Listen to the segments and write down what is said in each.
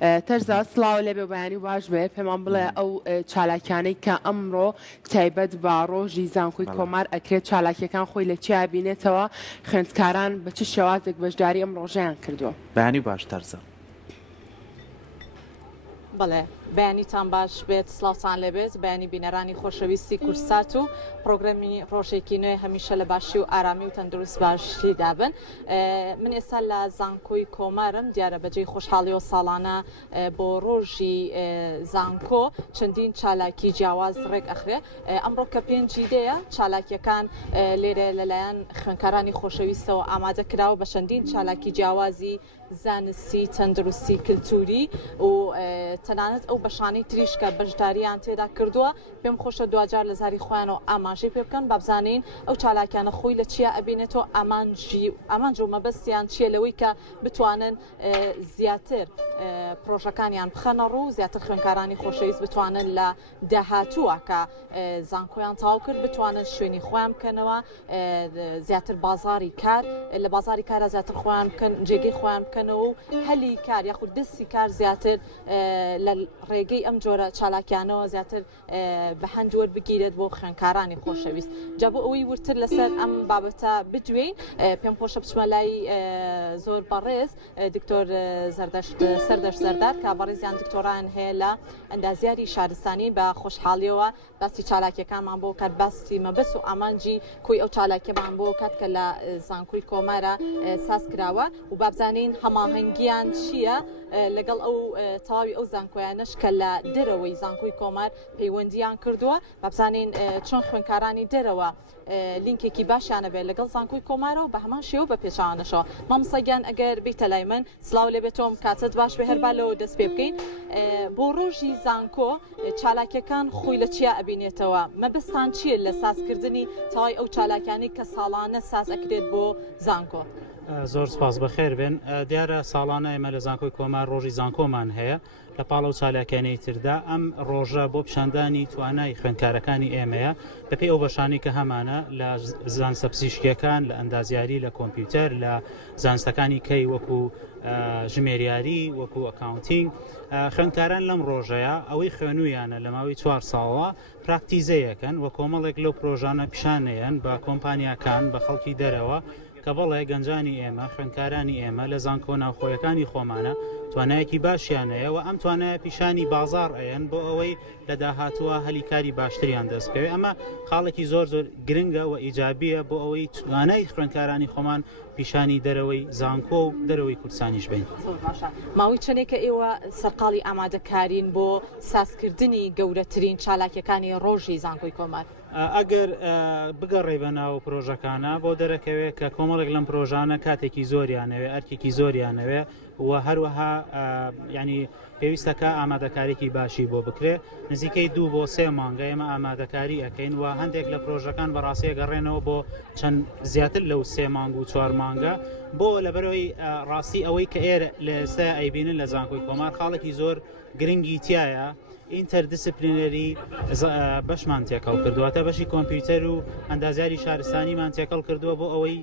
تەرزا سڵاو لێ بێ بەیانی باش بێ پێمان بڵێ ئەو چالاکیانەی کە ئەمڕۆ تایبەت بە ڕۆژی زانکۆی کۆمار ئەکرێت چالاکیەکان خۆی لە چیا بینێتەوە خوێندکاران بە چ شێوازێک بەشداری ئەم ڕۆژەیان کردووە بەیانی باش تەرزا. بەڵێ بەیانیتان باش بێت سلااوان لەبێت بەیانی بینەرانی خۆشەویستی کورسات و پرۆگرەمی ڕۆژێکی نوێ هەمیشە لە باشی و ئارامی و تەندروست باشی دابن. من ئێستا لە زانکۆی کۆمارم دیارە بەجێی خۆشحاڵی و ساڵانە بۆ ڕۆژی زانکۆ چەندین چالاکی جیاواز ڕێک ئەخرێ. ئەمڕۆ کە پێنجی دەیە چالاکیەکان لێرە لەلایەن خوێندکارانی خۆشەویستەوە ئامادە کراوە بە چەندین چالاکی جیاوازی زانستی تەندروستی کللتوری و تەنانەت ئەو بەشانی تریشکە بەشداریان تێدا کردووە. پێم خۆشە دوجار لە زاری خۆیان و ئاماژەی پێ بکەن با بزانین ئەو چالاکیانە خۆی لە چیا ئەبینێتەوە ئامانج و مەبەستیان چیە لەوەی کە بتوانن زیاتر پرۆژەکانیان بخەنە ڕوو زیاتر خوێندکارانی خۆشەویست بتوانن لە داهاتووە کە زانکۆیان تاو کرد بتوانن شوێنی خۆیان بکەنەوە زیاتر بازاری کار لە بازاری کارە زیاتر خۆیان بکەن جێگەی خۆیان بکەنەوە و هەلی کار یاخود دەستی کار زیاتر لە ڕێگەی ئەم جۆرە چالاکیانەوە زیاتر بە هەندوەر بگیرێت بۆ خوێندکارانی خۆشەویست. جا بۆ ئەوەی ورتر لەسەر ئەم بابەتە بدوێین پێم خۆشە بچمە لای زۆر بەڕێز دکتۆر سەردەش زەردار کە بەڕێزیان دکتۆران هەیە لە ئەندازیاری شارستانی بە خۆشحاڵیەوە باسی چالاکیەکانمان بۆ کات باسی مەبەست و ئامانجی کوی ئەو چالاکیەمان بۆ کات کە لە زانکۆی کۆمارە ساز کراوە و بابزانین هەماهەنگیان چییە لەگەڵ ئەو تەواوی ئەو زانکۆیانش کە لە دەرەوەی زانکۆی کۆمار پەیوەندیان کردووە بابزانین چۆن خوێندکارانی دەرەوە لینکێکی باشیانە بێت لەگەڵ زانکۆی کۆمارە و بە هەمان شێوە بە پێچوانەشەوە. مامۆستاگیان ئەگەر بیتە لای من سڵاو لێ بێتۆم کاتت باش بێ هەربا لەوە دەست پێ بکەین. بۆ ڕۆژی زانکۆ چالاکیەکان خۆی لە چیا ئەبینێتەوە مەبەستان چییە لە سازکردنی تەواوی ئەو چالاکیانی کە ساڵانە ساز ئەکرێت بۆ زانکۆ؟ زۆر سپاس بەخێر بێن. دیارە ساڵانە ئێمە لە زانکۆی کۆمار ڕۆژی زانکۆمان هەیە لە پاڵە و چالاکیانەی تردا ئەم ڕۆژە بۆ پیشاندانی توانای خوێندکارەکانی ئێمەیە بەپێی ئەو بەشانی کە هەمانە لە زانستە پزیشکیەکان لە ئەندازیاری لە کۆمپیوتەر لە زانستەکانی کەی وەکو ژمێریاری وەکو ئەکاونتینگ خوێندکاران لەم ڕۆژەیە ئەوەی خوێنویانە لە ماوەی 4 ساڵەوە پراکتیزەیەکەن و کۆمەڵێک لەو پرۆژانە پیشانەیەن بە کۆمپانیاکان بە خەڵکی دەرەوە کە بەڵێ گەنجانی ئێمە خوێندکارانی ئێمە لە زانکۆ ناوخۆیەکانی خۆمانە توانایەکی باشیانەیە و ئەم توانایە پیشانی بازار ئەیەن بۆ ئەوەی لە داهاتووە هەلی کاری باشتریان دەست پێوێ. ئەمە خاڵێکی زۆر گرنگە و ئیجابیە بۆ ئەوەی توانای خوێندکارانی خۆمان پیشانی دەرەوەی زانکۆ و دەرەوەی کوردستانیش بین. ماوەی چەندێکە ئێوە سەرقاڵی ئامادەکارین بۆ سازکردنی گەورەترین چالاکیەکانی ڕۆژی زانکۆی کۆمار؟ ئەگەر بگەڕێ بە ناو پرۆژەکانە بۆ دەرەکەوێت کە کۆمەڵێک لەم پرۆژانە کاتێکی زۆریانەوێ ئەرکێکی زۆریانەوێ و هەروەها ینی پێویستەکە ئامادەکارێکی باشی بۆ بکرێ نزیکەی 2 بۆ 3 مانگە ئێمە ئامادەکاری ئەەکەین و هەندێک لە پرۆژەکان بەڕاستی گەڕێنەوە بۆ چەند زیاتر لەو 3 مانگ و 4 مانگە بۆ لەبەرەوەی ڕاستی ئەوەی کە ئێرە لە ئێستا ئەیبینن لە زانکۆی کۆمار خاڵێکی زۆر گرنگی تایە ئینتەردیسپلینەری بەشمان تێکەڵ کردووەتە بەشی کۆمپیوتەر و ئەندازیاری شارستانیمان تێکەڵ کردووە بۆ ئەوەی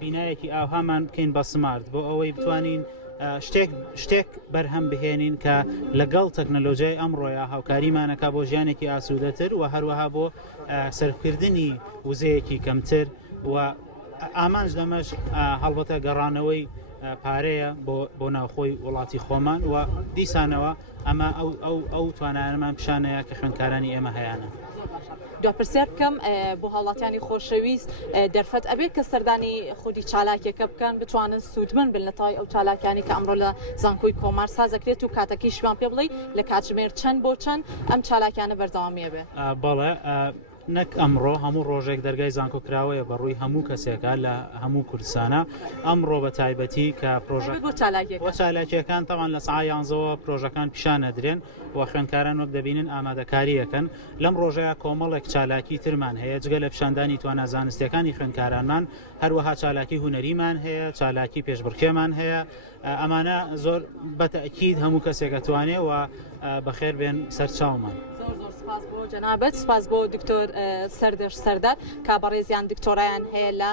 بینایەکی ئاوهامان بکەین بە سمارت بۆ ئەوەی بتوانین شتێک بەرهەم بهێنین کە لەگەڵ تەکنەلۆژیای ئەمڕۆیە هاوکاریمانەکە بۆ ژیانێکی ئاسوودەتر و هەروەها بۆ سەرکردنی وزەیەکی کەمتر و ئامانج دەمەش هەڵبەتە گەڕانەوەی پارەیە بۆ ناوخۆی وڵاتی خۆمان و دیسانەوە ئەمە ئەو توانانەمان پیشانەیە کە خوێندکارانی ئێمە هەیەە. دوپرسیار بکەم بۆ هاوڵاتیانی خۆشەویست دەرفەت ئەبێت کە سەردانی خودی چالاکیەکە بکەن بتوانن سوودمن بن لە تای ئەو چالاکیانی کە ئەمڕۆ لە زانکۆی کۆمار سازەکرێت و کاتەکیشمان پێ بڵێ لە کاتژمێر چەند بۆ چەند ئەم چالاکیانە بەردەوامیە بێ؟ بەڵێ نەک ئەمڕۆ هەموو ڕۆژێک دەرگای زانکۆ کراوەیە بەڕووی هەموو کەسێکە لە هەموو کوردستانە ئەمڕۆ بە تایبەتی کە پرۆژە چالاکیەکان تاوان لە سعای 11ەوە پرۆژەکان پیشانەدرێن و خوێندکاران وەک دەبینن ئامادەکاریەکەن لەم ڕۆژەیە کۆمەڵێک چالاکی ترمان هەیە جگە لە پیشاندانی توانە زانستیەکانی خوێندکارانمان هەروەها چالاکی هونەریمان هەیە چالاکی پێشبڕکێمان هەیە ئەمانە زۆر بەتەئکید هەموو کەسێک دەتوانێت و بەخێر بێن سەرچاومان. سپاس بۆ جەنابەت سپاس بۆ دکتۆر سەردەش سەردار کابڕێزیان دکتۆرایان هەیە لە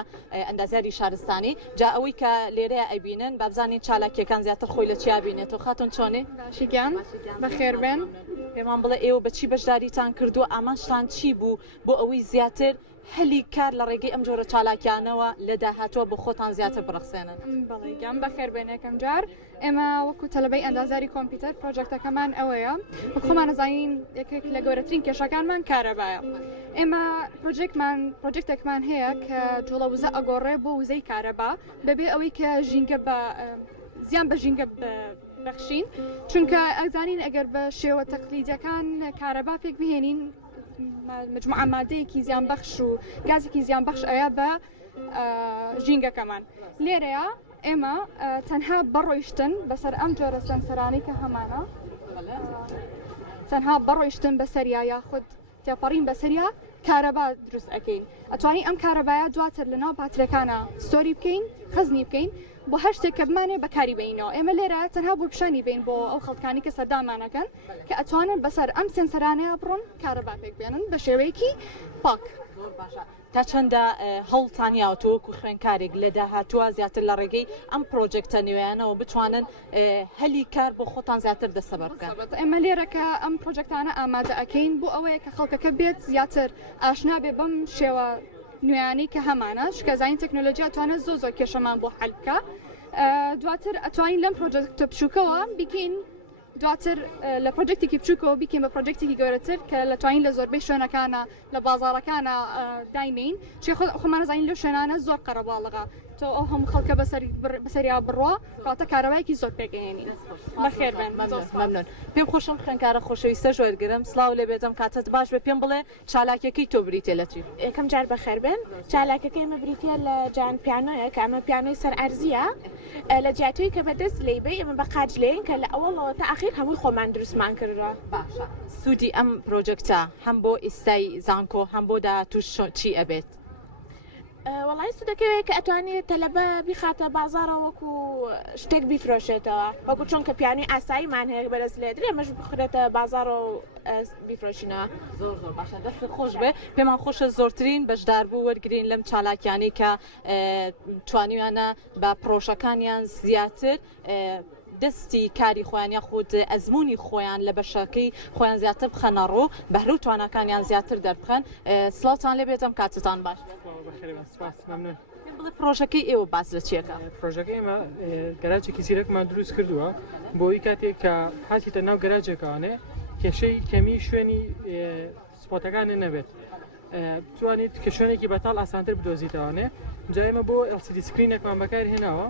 ئەندازیاری شارستانی جا ئەوەی کە لێرەیە ئەبینن با بزانین چالاکیەکان زیاتر خۆی لە چیا بینێتەوە خاتون چۆنێ باشیگیان بەخێربێن پێمان بڵێ ئێوە بە چی بەشداریتان کردووە ئامانجتان چی بوو بۆ ئەوەی زیاتر هەلی کار لە ڕێگەی ئەم جۆرە چالاکیانەوە لە داهاتوە بۆ خۆتان زیاتر بڕخسێنن بەڵێگیان بەخێربێن یەکەم جار ئێمە وەکو تەلەبەی ئەندازاری کۆمپیوتەر پرۆژەکتەکەمان ئەوەیە خۆمان نەزانین یەکێک لە گەورەترین کێشەکانمان کارەبایە ئێمە پرۆژێکتێکمان هەیە کە جوڵە وزە ئەگۆڕێ بۆ وزەی کارەبا بەبێ ئەوەی کە ژینگە بە زیان بە ژینگە بەخشین چونکە ئەزانین ئەگەر بە شێوە تەقلیدیەکان کارەبا پێک بهێنین مجموعە مادەیەکی زیانبەخش و گازێکی زیانبەخش ئەیە بە ژینگەکەمان لێرەیە ئێمە تەنها بەڕۆیشتن بەسەر ئەم جۆرە سەنسەرانەی کە هەمانە تەنها بەڕۆیشتن بەسەریا یاخود تێپەڕین بەسەریا کارەبا دروست ئەەکەین ئەتوانین ئەم کارەبایە دواتر لەناو باترەکانە ستۆری بکەین خزنی بکەین بۆ هەر شتێک کە بمانێ بەکاری بینەوە ئێمە لێرە تەنها بۆ پیشانی بین بۆ ئەو خەڵکانی کە سەردامانەکەن کە ئەتوانن بەسەر ئەم سنسەرانەیە بڕۆن کارەبا پێک بێنن بە شێوەیەکی پاک تا چەندە هەڵتانیاوتوەکو خوێنکارێک لە داهاتووە زیاتر لە ڕێگەی ئەم پرۆژێکتە نوێیانەوە بتوانن هەلی کار بۆ خۆتان زیاتر دەسەبەر بکەن ئێمە لێرەکە ئەم پرۆژەکتانە ئامادە ئەەکەین بۆ ئەوەیە کە خەڵکەکە بێت زیاتر ئاشنا بێ بەم شێوە نوێیانی کە هەمانە شکەزانین تەکنۆلۆژی ئەتوانێت زۆر کێشەمان بۆ حەل بکە دواتر ئەتوانین لەم پرۆژەکتە بچووکەوە بکەین دواتر لە پرۆژێکتێکی بچووکەوە بکەین بە پرۆژێکتێکی گەورەتر کە لە توانین لە زۆربەی شوێنەکانە لە بازاڕەکانە داینین چی خۆمان نەزانین لە شوێنانە زۆر قەرەباڵغا تۆ ئەو هەموو خەڵکە بەسەریا بڕوا کاتە کارەبایەکی زۆر پێگەێنین بەخێربێن مەمنون پێم خۆشم خوێنکارە خۆشەویستە ژۆرگرم سلااو لێ بێتم کاتت باش بێ پێم بڵێ چالاکیەکەی تۆ بریتێ لە چی یەکەم جار بەخێربێن چالاکەکەی ئمە بریتە لە جان پیانۆیە کە ئەمە پیانۆی سەر ئەرزیە لە جیاتوی کە بەدەست لێبێ ئمە بە قاج لێن کە لە ئەوڵەوە تا ئاخیر هەمووی خۆمان دروستمان کردەوە باشە سوودی ئەم پرۆژێکتە هەم بۆ ئێستای زانکۆ هەم بۆ داهاتووش چی ئەبێت وڵی سودەکەوێت کە ئەتوانێت تەلەبە بیخاتە بازارە وەکو شتێک بیفرۆشێتەوە وەکو چۆن کە پیانی ئاساییمان هەیە بەدەست لێ درێ مەش بخرێتە بازار و بیفرۆشینەوە زۆر باشە دەست خۆش بێ پێمان خۆشە زۆرترین بەشداربوو وەرگین لەم چالاکیانی کە توانیوانە بە پرۆژەکانیان زیاتر دەستی کاری خۆیان خود ئەزمموی خۆیان لە بەشەکەی خۆیان زیاتر بخەنە ڕوو بەهرو توانەکانیان زیاتر دەربخەن سلااوان لێ بێتم کاتتان باش بڵێ پرۆژەکەی ئێوە باز لە چیەکە پرۆژەکەی ئێمە گەراجێکی زیرەکمان دروست کردووە بۆی کاتێک کە هاتیتە ناو گەراجێکانێ کێشەی کەمی شوێنی سپۆتەکانە نەبێت توانیت کە شوێنێکی بەتاڵ ئاسانتر بدۆزیتەوانێ جا ئێمە بۆ LCD سکرینێکمان بەکار هێناوە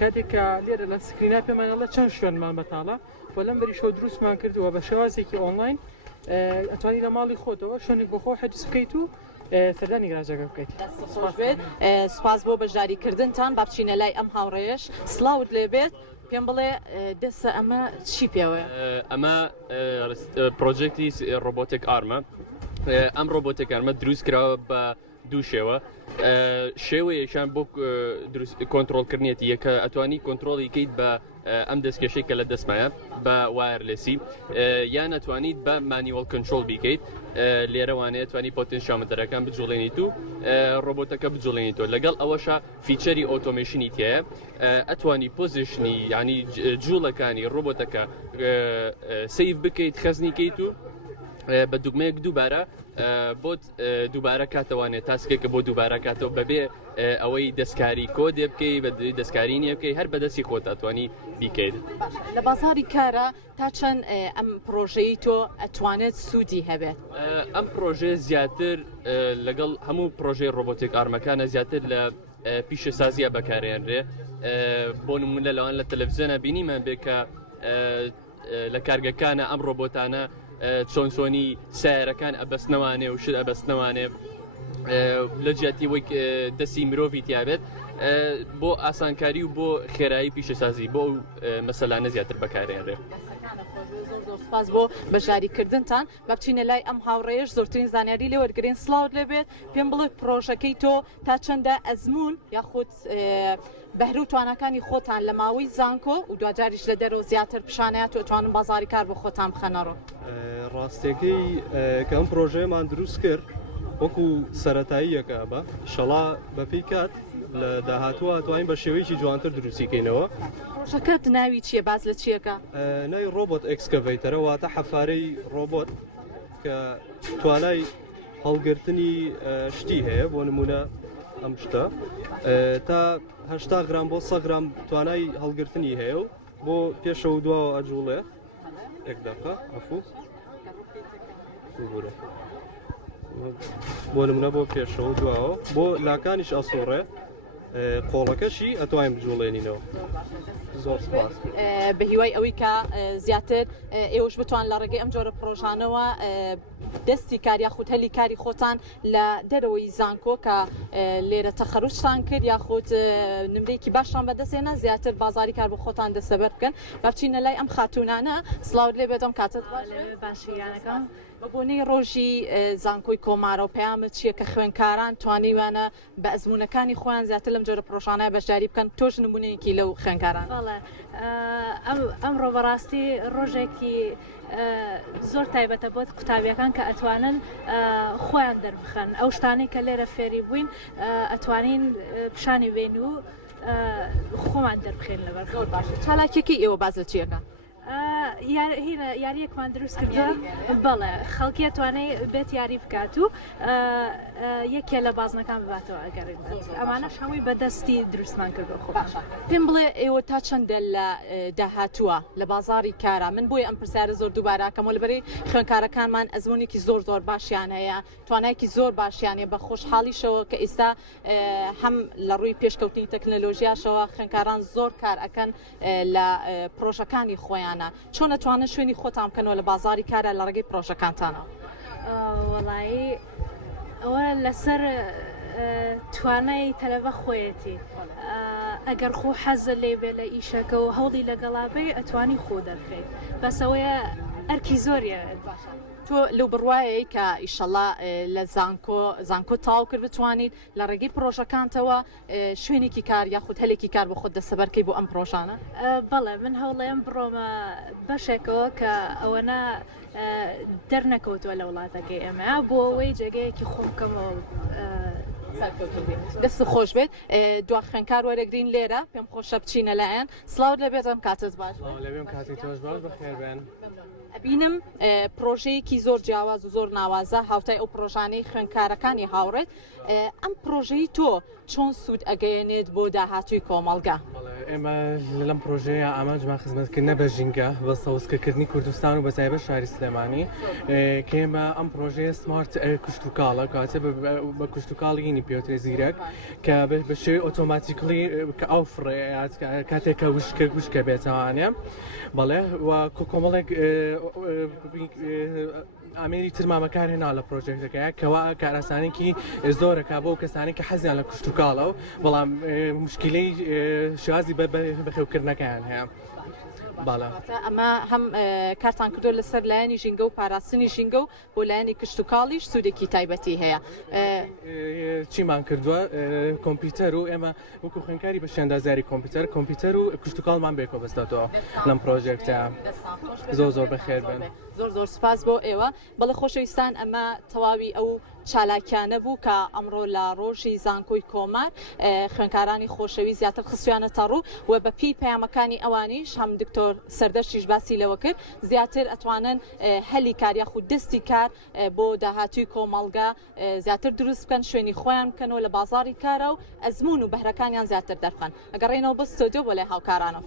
کاتێک کە لێرە لە سکرینا پێمانەڵە چەند شوێنمان بەتاڵە بۆ لەم بەریشۆ دروستمان کردووە بە شێوازێکی ئۆنلاین ئەتوانی لە ماڵی خۆتەوە شوێنێک بۆ خۆ حەجز بکەیت و سەردانی گەراجەکە بکەیت سپاس بۆ بەشداریکردنتان با بچینە لای ئەم هاوڕێش سلااوت لێ بێت پێم بڵێ دەستە ئەمە چی پێوەیە ئەمە پرۆژێکتی ڕۆبۆتێک ئارمە ئەم ڕۆبۆتێک ئارمە دروست کراوە بە دوو شێوە شێوەیەشان بۆ کۆنتترۆلکردنیەتی یەکە ئەتوانی کۆنتترۆلی کەیت بە ئەم دەستکێشەی کە لە دەستمایە بە وایرلسی یان ئەتوانیت بە مانیوەڵ کنترۆل بیکەیت لێرەوانەیە توانی پۆتنشیامەتەرەکان بجوڵێنیت و ڕۆبۆتەکە بجوڵێنیتەوە لەگەڵ ئەوەشە فیچەری ئۆتۆمێشنی تایە ئەتوانی پۆزیشنی ینی جوڵەکانی ڕۆبۆتەکە سیف بکەیت خەزنیکەیت و بە دوگمەیەک دووبارە بۆت دووبارە کاتەوانێت تاسکێکە بۆ دووبارە کاتەوە بەبێ ئەوەی دەستکاری کۆدێ بکەی بە دەستکاری نیە بکەی هەر بەدەستی خۆت ئەتوانی بیکەیت لە بازاری کارە تا چەند ئەم پرۆژەی تۆ ئەتوانێت سوودی هەبێت ئەم پرۆژێ زیاتر لەگەڵ هەموو پرۆژەی ڕۆبۆتێک ئارمەکانە زیاتر لە پیشەسازیە بەکارێنرێ بۆ نمونە لەوان لە تەلەڤیزیۆنە بینیمان بێ کە لە کارگەکانە ئەم ڕۆبۆتانە چۆنچۆنی سایرەکان ئەبەستنەوانێ و شت ئەبەستنەوانێ لە جیاتی وەک دەستی مرۆڤی تیابێت بۆ ئاسانکاری و بۆ خێرایی پیشەسازی بۆ مەسەلانە زیاتر بەکارێنرێ. سپاس بۆ بەشداریکردنتان بە بچینە لای ئەم هاوڕێیش زۆرترین زانیاری لێ وەرگرین سڵاوت لێبێت پێم بڵێت پرۆژەکەی تۆ تا چەندە ئەزمون یاخود بەهرە و توانەکانی خۆتان لە ماوەی زانکۆ و دوجاریش لە دەرەوە زیاتر پیشانەیە توانن بازاری کار بۆ خۆتان بخەنەڕۆ. ڕاستێکەی کە ئەم پرۆژەیەمان دروست کرد وەکو سەرەتاییەکە بە شەڵا بەپی کات لە داهاتوە توانین بە شێوەیەکی جوانتر دروستیکەینەوە. پرۆژەکەت ناوی چییە باز لە چیەکە؟ ناوی ڕۆبۆت ئەکسکەڤەیتەرە واتە حەفارەی ڕۆبۆت کە توانای هەڵگرتنی شتی هەیە بۆ نمونە ئەم شتە تا 80 گرام بۆ 100 گرام توانای هەڵگرتنی هەیە و بۆ پێشەوە دواوە ئەجوڵێ یەک دەقە ئەفوو بۆ نمونە بۆ پێشەوە دواوە بۆ لاکانیش ئەسۆڕێ قۆڵەکەشی ئەتوانین بجوڵێنینەوە. زۆر سپاس. بە هیوای ئەوەی کە زیاتر ئێوەش بتوان لە ڕێگەی ئەم جۆرە پرۆژانەوە دەستی کار یاخود هەلی کاری خۆتان لە دەرەوەی زانکۆ کە لێرە تەخەروجتان کرد یاخود نمرەیەکی باشتان بەدەستێنە زیاتر بازاری کار بۆ خۆتان دەسەبەر بکەن بە بچینە لای ئەم خاتونانە سڵاوت لێ بێتم کاتت باشیانەکەم. بۆنەی ڕۆژی زانکۆی کۆمارە و پەیامت چییە کە خوێندکاران توانیوانە بە ئەزمونونەکانی خۆیان زیاتر لەم جۆرە پرۆژانە بەشداری بکەن تۆش نمونەیەکی لەو خوێندکاران؟ بەڵێ ئەمڕۆ بەڕاستی ڕۆژێکی زۆر تایبەتە بۆ قوتابیەکان کە ئەتوانن خۆیان دەربخەن ئەو شتانەی کە لێرە فێری بووین ئەتوانین پیشانی وێن و خۆمان دەربخێن لەبەر. زۆر باشە. چالاکیەکەی ئێوە باز لە چیەکە؟ یاریەکمان دروست کردووە بەڵێ خەڵکی توانای بێت یاری بکات و یەکێ لە بازنەکان بباتەوە ئەگەڕێت ئەمانەش هەمووی بەدەستی دروستمان کردو. خۆ پێم بڵێ ئێوە تا چەندە لە داهاتووە لە بازاری کارە من بۆی ئەم پرسیارە زۆر دووباراکەم و لەبەری خوێندکارەکانمان ئەزمونێکی زۆر باشیان هەیە توانایکی زۆر باشیانێ بە خۆشحاڵیشەوە کە ئێستا هەم لە ڕووی پێشکەوتنی تەکنەلۆژیاشەوە خوێندکاران زۆر کار ئەکەن لە پرۆژەکانی خۆیان چۆن نەتوانن شوێنی خۆتان بکەنەوە لە بازاری کارە لە ڕێگەی پرۆژەکانتانەوە؟ وەڵایی ئەوە لەسەر توانای تەلەبە خۆیەتی ئەگەر خۆ حەزە لێ بێ لە ئیشەکە و هەوڵی لەگەڵابێ ئەتوانی خۆ دەرخێت بەسەوەیە ئەرکی زۆریە. تۆ لەو بڕواایی کە ئیشەڵا لە زانکۆ تاو کرد بتوانیت لە ڕێگەی پرۆژەکانتەوە شوێنێکی کار یاخود هەلێکی کار بۆ خۆت دەسەبەرکەی بۆ ئەم پرۆژانە؟ بەڵێ من هەوڵێم بڕۆمە بەشێکەوە کە ئەوەنە دەرنەکەوتووە لە وڵاتەکەی ئێمە بۆ ئەوەی جێگەیەکی خۆ بکەمەوە دەست خۆش بێت. دوا خوێندکار وەرەگرین لێرە پێم خۆشە بچینە لایەن سڵاوت لەبێتم کاتت باش. لەبێم کاتی تۆش باش بەخێربێن. بینم پرۆژەیەکی زۆر جیاواز و زۆر ناوازە هاوتای ئەو پرۆژانەی خوێندکارەکانی هاوڕێت ئەم پرۆژەی تۆ چۆن سوود ئەگەیەنێت بۆ داهاتووی کۆمەڵگا؟ ئێمە لەم پرۆژەیە ئامانجمان خزمەتکردنە بە ژینگە بە سەوزکردنی کوردستان و بە تایبەت شاری سلێمانی کە ئێمە ئەم پرۆژەیە سمارت کشتتوکاڵە کاتە بە کشتتوکاڵینی پێوترێ زیرەک کە بە شێوی ئۆتۆماتیکلی کە ئەو فڕێ کاتێکە وشکە بێتەوانێ بەڵێ و کۆمەڵێک ئامێری ترمامەکار هێنا لە پرۆژێکەکەیە کەوا کاراسانێکی زۆرەکە بۆ کەسانی کە حەزیان لە کشتتوکاڵە و بەڵام مشکلەی شازی بەخێوکردنەکەیان هەیە. ئەمە هەم کارتان کردو لەسەر لایەنی ژینگە و پاراستنی ژینگە و بۆ لایەنی کشتتوکاڵیش سوودێکی تایبەتی هەیە. چیمان کردووە کۆمپیوتەر و ئێمە وەکو خوێندکاری بە شێندازاری کۆمپیوتەر و کشتتوکاڵمان بێکۆ بەستێتەوە لەم پرۆژێکتە زۆر بەخێر بن. زۆر سپاس بۆ ئێوە. بەڵێ خۆشەویستان ئەمە تەواوی ئەو چالاکیانە بوو کە ئەمڕۆ لە ڕۆژی زانکۆی کۆمار خوێندکارانی خۆشەوی زیاتر خستویانەتە ڕوو و بە پێی پەیامەکانی ئەوانیش هەم دکتۆر سەردەشتیش باسی لەوە کرد زیاتر ئەتوانن هەلی کار یاخود دەستی کار بۆ داهاتووی کۆمەڵگا زیاتر دروست بکەن شوێنی خۆیان بکەنەوە لە بازاری کارە و ئەزمون و بەهرەکانیان زیاتر دەرخەن. ئەگەڕێنەوە بە ستۆدیۆ بۆ لای هاوکارانە.